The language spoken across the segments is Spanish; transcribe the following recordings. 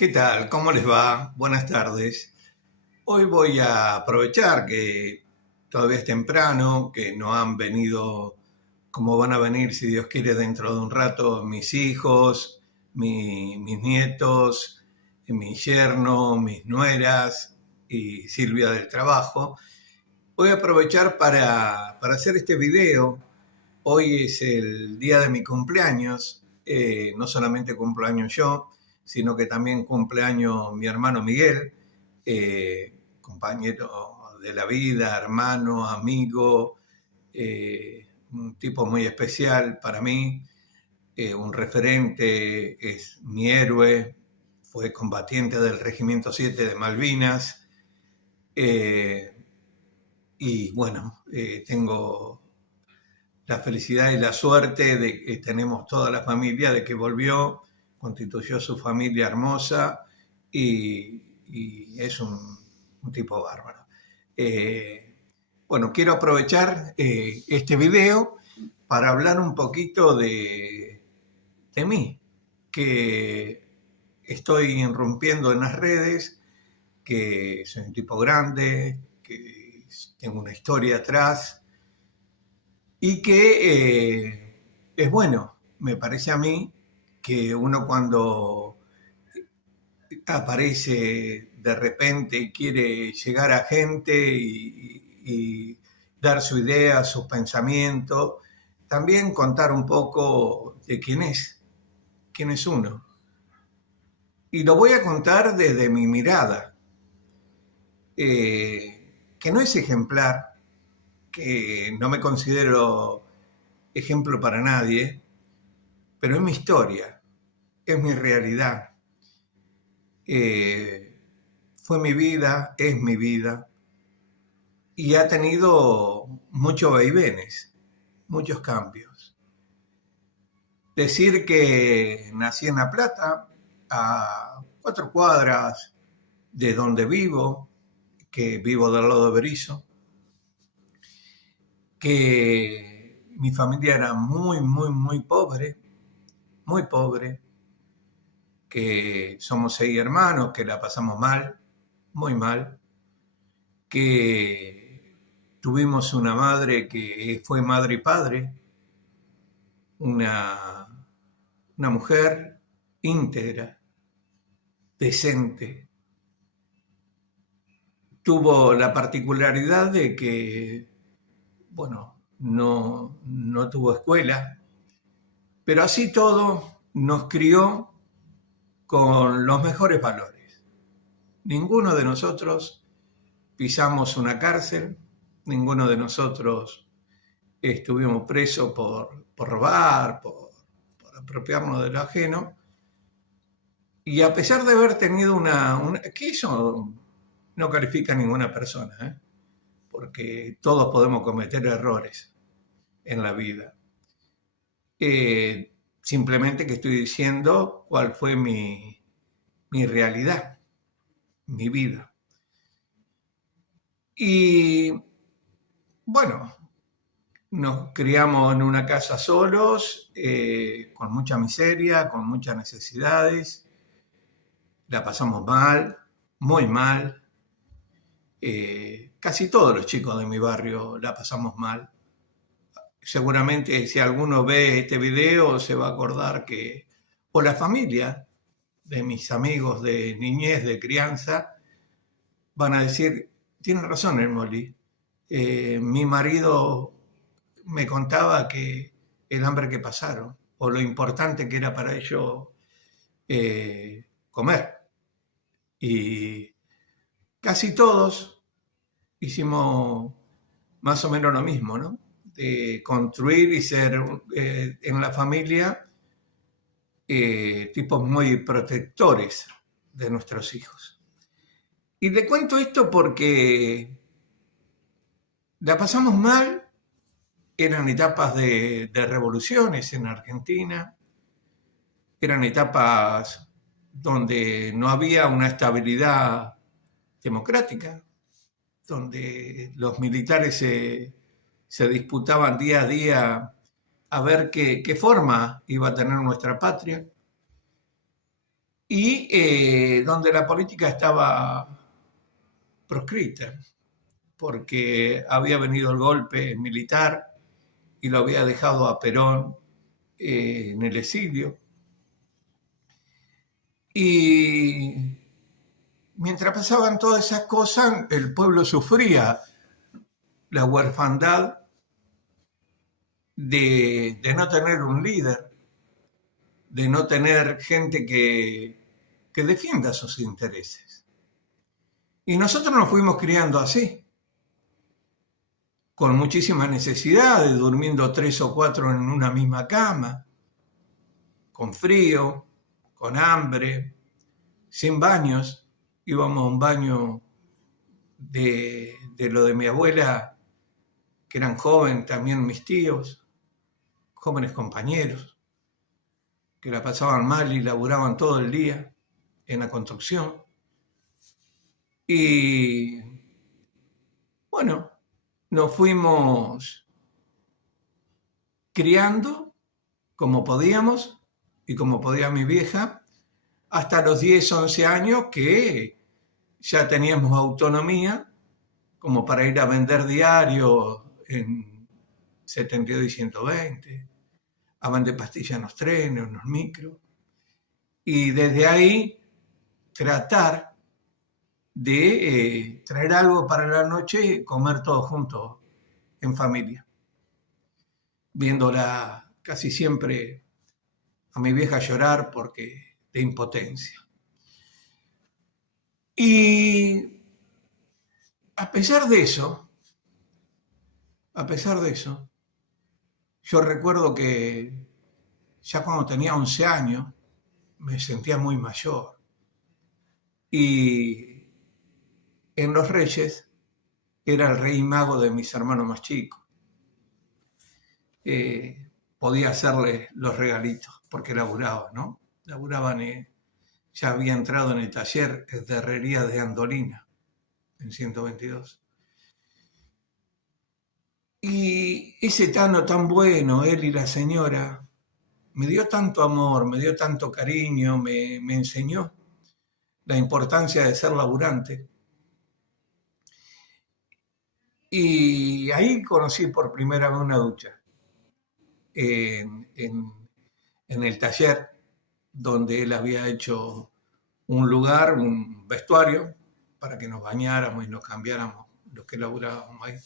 ¿Qué tal? ¿Cómo les va? Buenas tardes. Hoy voy a aprovechar que todavía es temprano, que no han venido como van a venir, si Dios quiere, dentro de un rato mis hijos, mis nietos, mi yerno, mis nueras y Silvia del trabajo. Voy a aprovechar para hacer este video. Hoy es el día de mi cumpleaños. No solamente cumpleaños yo, sino que también cumpleaños mi hermano Miguel, compañero de la vida, hermano, amigo, un tipo muy especial para mí, un referente, es mi héroe, fue combatiente del Regimiento 7 de Malvinas. eh, y bueno, tengo la felicidad y la suerte de que tenemos toda la familia, de que volvió, constituyó su familia hermosa y es un tipo bárbaro. Eh, bueno, quiero aprovechar este video para hablar un poquito de mí, que estoy irrumpiendo en las redes, que soy un tipo grande, que tengo una historia atrás y que es bueno, me parece a mí, que uno cuando aparece de repente y quiere llegar a gente y dar su idea, sus pensamientos, también contar un poco de quién es uno. Y lo voy a contar desde mi mirada, que no es ejemplar, que no me considero ejemplo para nadie, pero es mi historia, es mi realidad. Eh, Fue mi vida, es mi vida, y ha tenido muchos vaivenes, muchos cambios. Decir que nací en La Plata, a 4 cuadras de donde vivo, que vivo del lado de Berisso, que mi familia era muy pobre, que somos 6 hermanos, que la pasamos mal, muy mal, que tuvimos una madre que fue madre y padre, una, una mujer íntegra, decente. Tuvo la particularidad de que, bueno, no tuvo escuela, pero así todo nos crió con los mejores valores. Ninguno de nosotros pisamos una cárcel, ninguno de nosotros estuvimos presos por robar, por apropiarnos de lo ajeno. Y a pesar de haber tenido que eso no califica a ninguna persona, porque todos podemos cometer errores en la vida. Simplemente que estoy diciendo cuál fue mi realidad, mi vida. Y bueno, nos criamos en una casa solos, con mucha miseria, con muchas necesidades, la pasamos mal, muy mal. Casi todos los chicos de mi barrio la pasamos mal. Seguramente si alguno ve este video se va a acordar que, o la familia de mis amigos de niñez, de crianza, van a decir, tiene razón Emily, mi marido me contaba que el hambre que pasaron, o lo importante que era para ellos comer. Y casi todos hicimos más o menos lo mismo, ¿no? De construir y ser en la familia tipos muy protectores de nuestros hijos. Y te cuento esto porque la pasamos mal, eran etapas de revoluciones en Argentina, eran etapas donde no había una estabilidad democrática, donde los militares se disputaban día a día a ver qué forma iba a tener nuestra patria. y donde la política estaba proscrita, porque había venido el golpe militar y lo había dejado a Perón en el exilio. Y mientras pasaban todas esas cosas, el pueblo sufría la huerfandad de no tener un líder, de no tener gente que defienda sus intereses. Y nosotros nos fuimos criando así, con muchísimas necesidades, durmiendo 3 o 4 en una misma cama, con frío, con hambre, sin baños. Íbamos a un baño de lo de mi abuela, que eran jóvenes, también mis tíos, jóvenes compañeros, que la pasaban mal y laburaban todo el día en la construcción. Y bueno, nos fuimos criando como podíamos y como podía mi vieja, hasta los 10, 11 años que ya teníamos autonomía como para ir a vender diarios en 72 y 120, a vender pastillas en los trenes, en los micros, y desde ahí tratar de traer algo para la noche y comer todos juntos en familia, viéndola casi siempre a mi vieja llorar porque de impotencia. Y a pesar de eso, yo recuerdo que ya cuando tenía 11 años me sentía muy mayor. Y en los Reyes era el rey mago de mis hermanos más chicos. Podía hacerle los regalitos porque laburaba, ¿no? Laburaban, ya había entrado en el taller de herrería de Andolina, en 122. Y ese Tano tan bueno, él y la señora, me dio tanto amor, me dio tanto cariño, me enseñó la importancia de ser laburante. Y ahí conocí por primera vez una ducha, en el taller donde él había hecho un lugar, un vestuario, para que nos bañáramos y nos cambiáramos los que laburábamos ahí.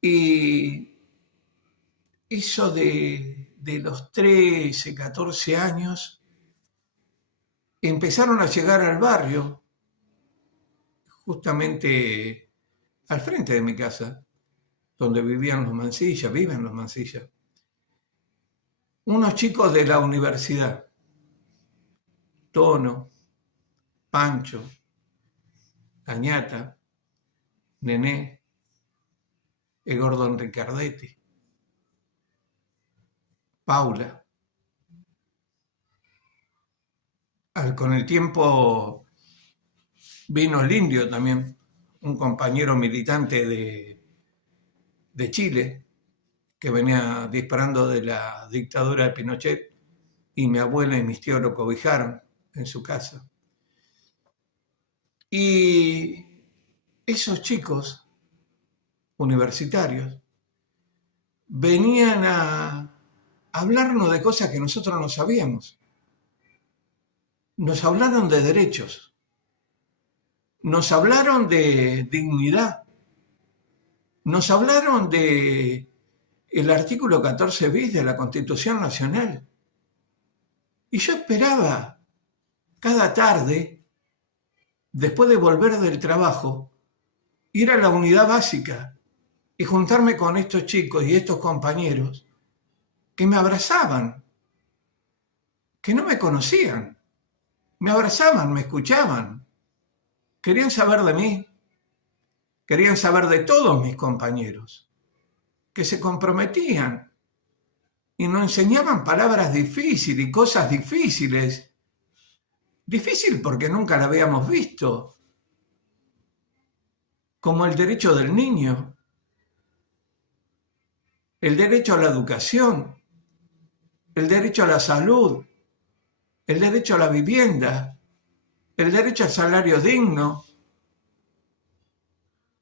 Y eso de los 13, 14 años, empezaron a llegar al barrio, justamente al frente de mi casa, donde vivían los Mansilla, viven los Mansilla, unos chicos de la universidad, Tono, Pancho, Cañata, Nené, el Gordon Ricardetti, Paula. Con el tiempo vino el Indio también, un compañero militante de Chile, que venía disparando de la dictadura de Pinochet, y mi abuela y mis tíos lo cobijaron en su casa. Y esos chicos universitarios venían a hablarnos de cosas que nosotros no sabíamos. Nos hablaron de derechos, nos hablaron de dignidad, nos hablaron de el artículo 14 bis de la Constitución Nacional. Y yo esperaba cada tarde, después de volver del trabajo, ir a la unidad básica y juntarme con estos chicos y estos compañeros que me abrazaban, que no me conocían, me abrazaban, me escuchaban, querían saber de mí, querían saber de todos mis compañeros, que se comprometían y nos enseñaban palabras difíciles y cosas difíciles. Difícil porque nunca la habíamos visto, como el derecho del niño, el derecho a la educación, el derecho a la salud, el derecho a la vivienda, el derecho al salario digno,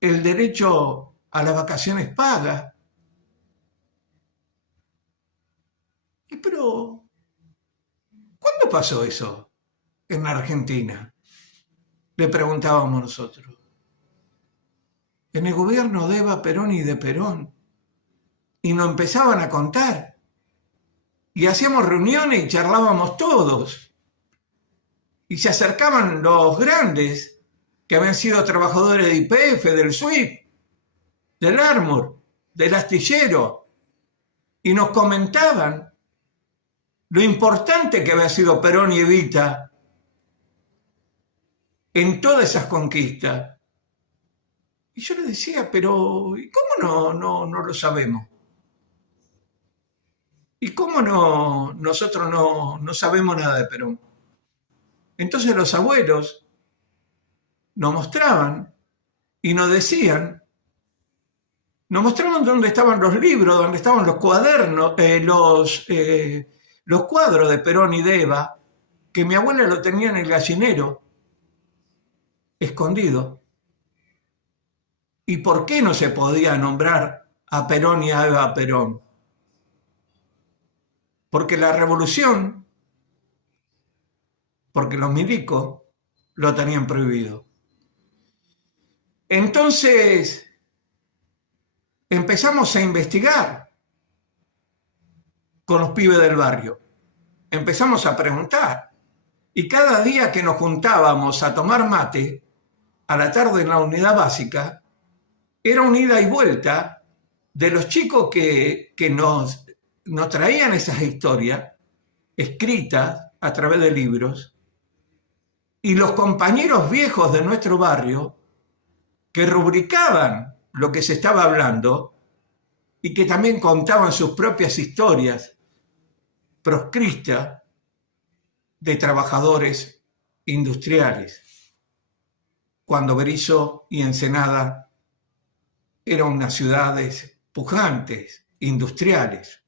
el derecho a las vacaciones pagas. Pero, ¿cuándo pasó eso en Argentina? Le preguntábamos nosotros. En el gobierno de Eva Perón y de Perón. Y nos empezaban a contar. Y hacíamos reuniones y charlábamos todos. Y se acercaban los grandes que habían sido trabajadores de YPF, del SWIFT, del Armor, del astillero, y nos comentaban lo importante que había sido Perón y Evita en todas esas conquistas. Y yo les decía, pero ¿y cómo no lo sabemos? ¿Y cómo nosotros no sabemos nada de Perón? Entonces los abuelos nos mostraban y nos mostraban dónde estaban los libros, dónde estaban los cuadernos, los cuadros de Perón y de Eva, que mi abuela lo tenía en el gallinero, escondido. ¿Y por qué no se podía nombrar a Perón y a Eva Perón? Porque la revolución, porque los milicos lo tenían prohibido. Entonces empezamos a investigar con los pibes del barrio. Empezamos a preguntar. Y cada día que nos juntábamos a tomar mate, a la tarde en la unidad básica, era una ida y vuelta de los chicos que nos traían esas historias escritas a través de libros y los compañeros viejos de nuestro barrio que rubricaban lo que se estaba hablando y que también contaban sus propias historias proscritas de trabajadores industriales, cuando Berisso y Ensenada eran unas ciudades pujantes, industriales,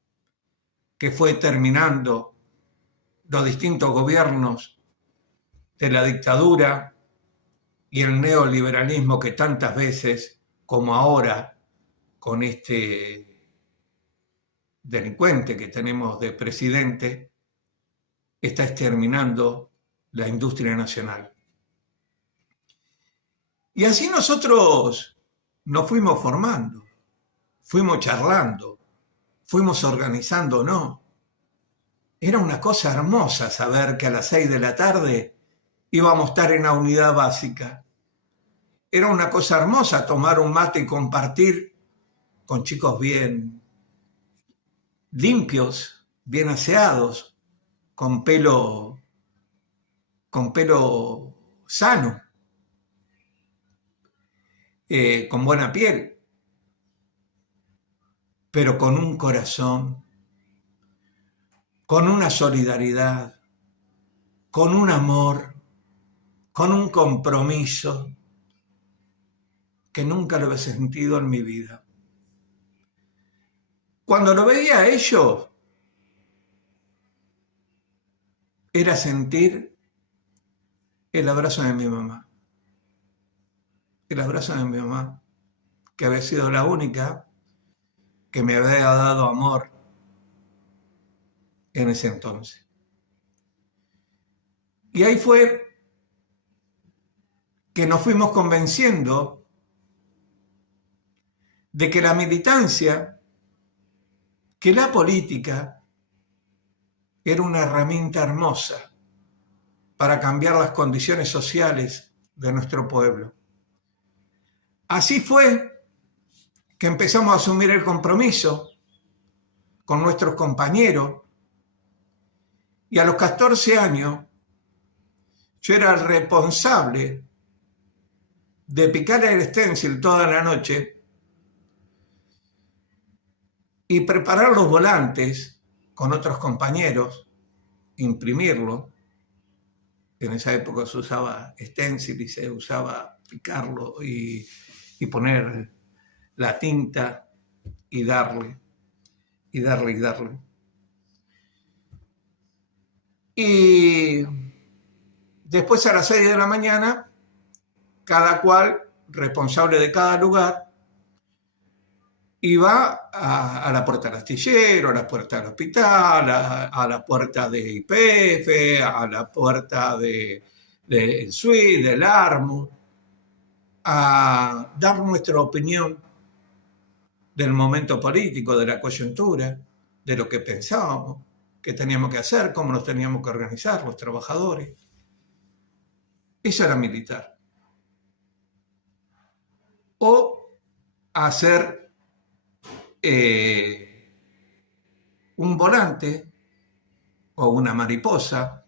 que fue terminando los distintos gobiernos de la dictadura y el neoliberalismo que tantas veces, como ahora, con este delincuente que tenemos de presidente, está exterminando la industria nacional. Y así nosotros nos fuimos formando, fuimos charlando, fuimos organizando, ¿no? Era una cosa hermosa saber que a las 6 de la tarde íbamos a estar en la unidad básica. Era una cosa hermosa tomar un mate y compartir con chicos bien limpios, bien aseados, con pelo sano, con buena piel, pero con un corazón, con una solidaridad, con un amor, con un compromiso que nunca lo he sentido en mi vida. Cuando lo veía a ellos, era sentir el abrazo de mi mamá. El abrazo de mi mamá, que había sido la única que me había dado amor en ese entonces. Y ahí fue que nos fuimos convenciendo de que la militancia, que la política era una herramienta hermosa para cambiar las condiciones sociales de nuestro pueblo. Así fue que empezamos a asumir el compromiso con nuestros compañeros y a los 14 años yo era el responsable de picar el stencil toda la noche y preparar los volantes con otros compañeros, imprimirlo. En esa época se usaba stencil y se usaba picarlo y poner la tinta y darle. Y después a las 6 de la mañana, cada cual, responsable de cada lugar, iba a la puerta del astillero, a la puerta del hospital, a la puerta de YPF, a la puerta del SUI, del ARMU, a dar nuestra opinión del momento político, de la coyuntura, de lo que pensábamos, qué teníamos que hacer, cómo nos teníamos que organizar los trabajadores. Eso era militar. O hacer un volante o una mariposa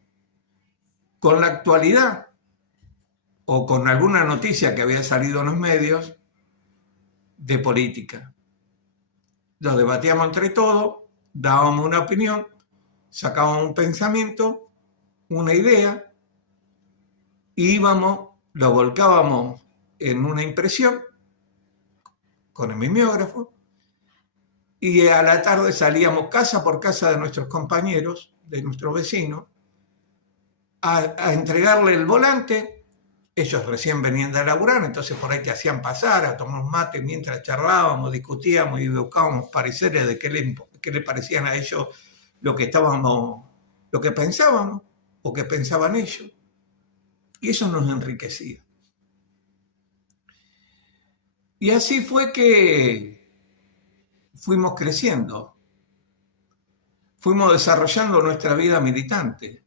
con la actualidad o con alguna noticia que había salido en los medios de política. Lo debatíamos entre todos, dábamos una opinión, sacábamos un pensamiento, una idea, y íbamos, lo volcábamos en una impresión con el mimeógrafo, y a la tarde salíamos casa por casa de nuestros compañeros, de nuestros vecinos, a entregarle el volante. Ellos recién venían de laburar, entonces por ahí te hacían pasar a tomar un mate mientras charlábamos, discutíamos y buscábamos pareceres de qué le parecían a ellos lo que pensábamos o que pensaban ellos. Y eso nos enriquecía. Y así fue que fuimos creciendo, fuimos desarrollando nuestra vida militante,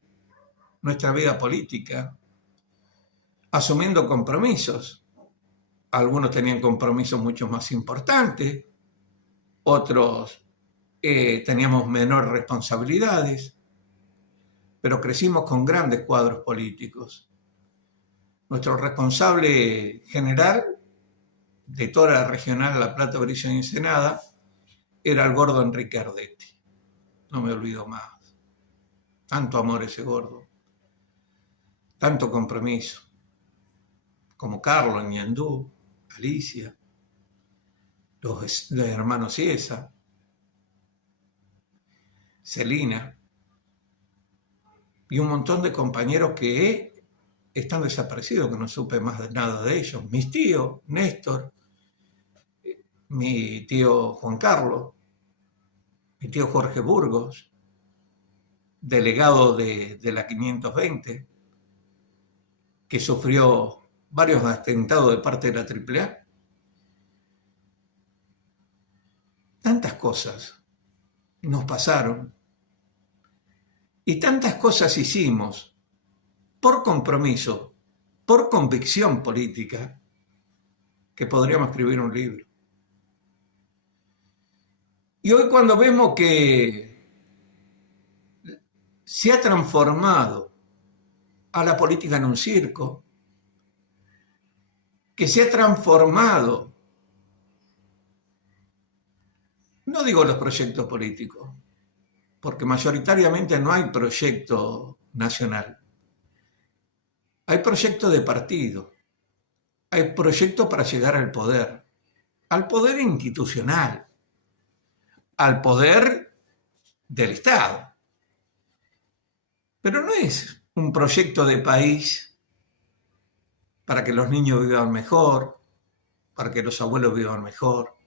nuestra vida política, asumiendo compromisos. Algunos tenían compromisos mucho más importantes, otros teníamos menores responsabilidades, pero crecimos con grandes cuadros políticos. Nuestro responsable general de toda la regional La Plata, Berizo y Ensenada era el gordo Enrique Ardetti. No me olvido más. Tanto amor ese gordo, tanto compromiso, como Carlos, Ñandú, Alicia, los hermanos Ciesa, Celina, y un montón de compañeros que están desaparecidos, que no supe más de nada de ellos. Mis tíos, Néstor, mi tío Juan Carlos, mi tío Jorge Burgos, delegado de la 520, que sufrió varios atentados de parte de la AAA. Tantas cosas nos pasaron y tantas cosas hicimos por compromiso, por convicción política, que podríamos escribir un libro. Y hoy cuando vemos que se ha transformado a la política en un circo, que se ha transformado, no digo los proyectos políticos, porque mayoritariamente no hay proyecto nacional. Hay proyectos de partido, hay proyectos para llegar al poder institucional, al poder del Estado. Pero no es un proyecto de país para que los niños vivan mejor, para que los abuelos vivan mejor,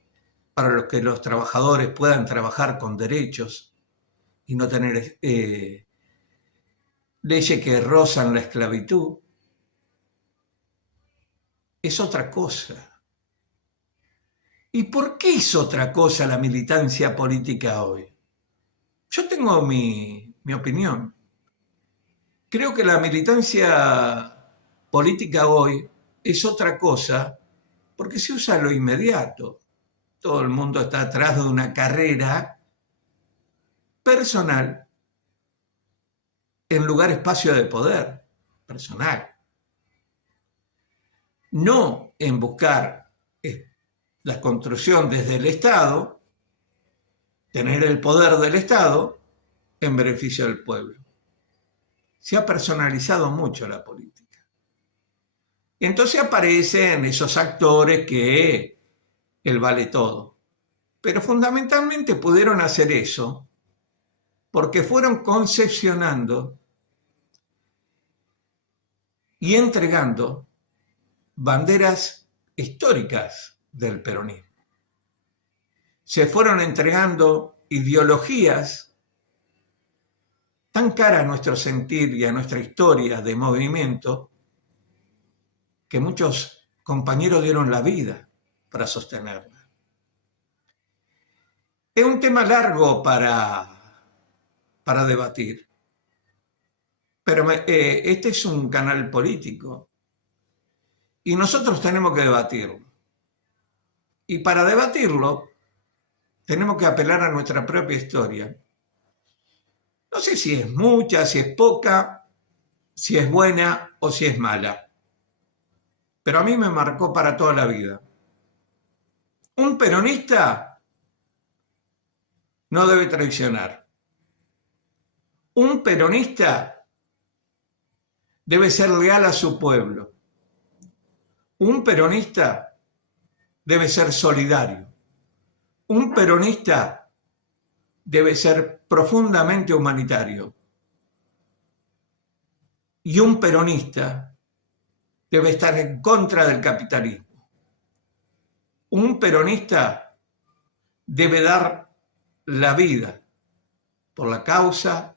para que los trabajadores puedan trabajar con derechos y no tener leyes que rozan la esclavitud. Es otra cosa. ¿Y por qué es otra cosa la militancia política hoy? Yo tengo mi opinión. Creo que la militancia política hoy es otra cosa porque se usa lo inmediato. Todo el mundo está atrás de una carrera personal en lugar espacio de poder personal. No en buscar la construcción desde el Estado, tener el poder del Estado en beneficio del pueblo. Se ha personalizado mucho la política. Y entonces aparecen esos actores que el vale todo. Pero fundamentalmente pudieron hacer eso porque fueron concepcionando y entregando banderas históricas del peronismo. Se fueron entregando ideologías tan caras a nuestro sentir y a nuestra historia de movimiento que muchos compañeros dieron la vida para sostenerla. Es un tema largo para debatir, pero este es un canal político y nosotros tenemos que debatirlo. Y para debatirlo tenemos que apelar a nuestra propia historia. No sé si es mucha, si es poca, si es buena o si es mala, pero a mí me marcó para toda la vida. Un peronista no debe traicionar. Un peronista debe ser leal a su pueblo. Un peronista debe ser solidario. Un peronista debe ser profundamente humanitario. Y un peronista debe estar en contra del capitalismo. Un peronista debe dar la vida por la causa,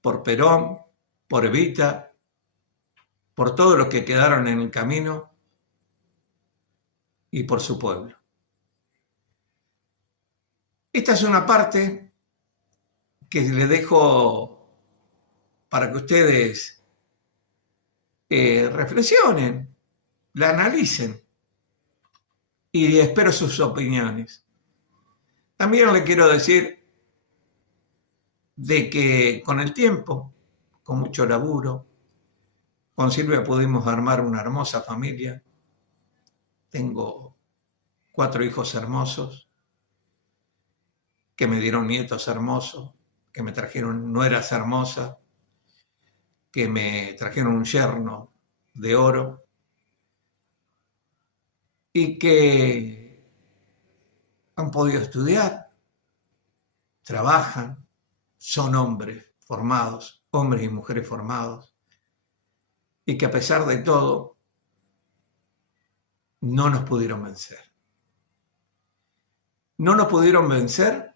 por Perón, por Evita, por todos los que quedaron en el camino y por su pueblo. Esta es una parte que les dejo para que ustedes reflexionen, la analicen y espero sus opiniones. También le quiero decir de que con el tiempo, con mucho laburo, con Silvia pudimos armar una hermosa familia. Tengo 4 hijos hermosos, que me dieron nietos hermosos, que me trajeron nueras hermosas, que me trajeron un yerno de oro y que han podido estudiar, trabajan, son hombres formados, hombres y mujeres formados, y que a pesar de todo no nos pudieron vencer. No nos pudieron vencer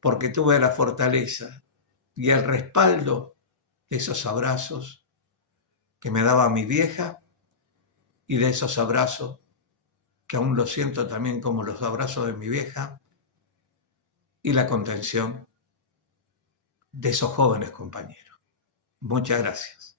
porque tuve la fortaleza y el respaldo de esos abrazos que me daba mi vieja y de esos abrazos que aún lo siento también como los abrazos de mi vieja y la contención de esos jóvenes compañeros. Muchas gracias.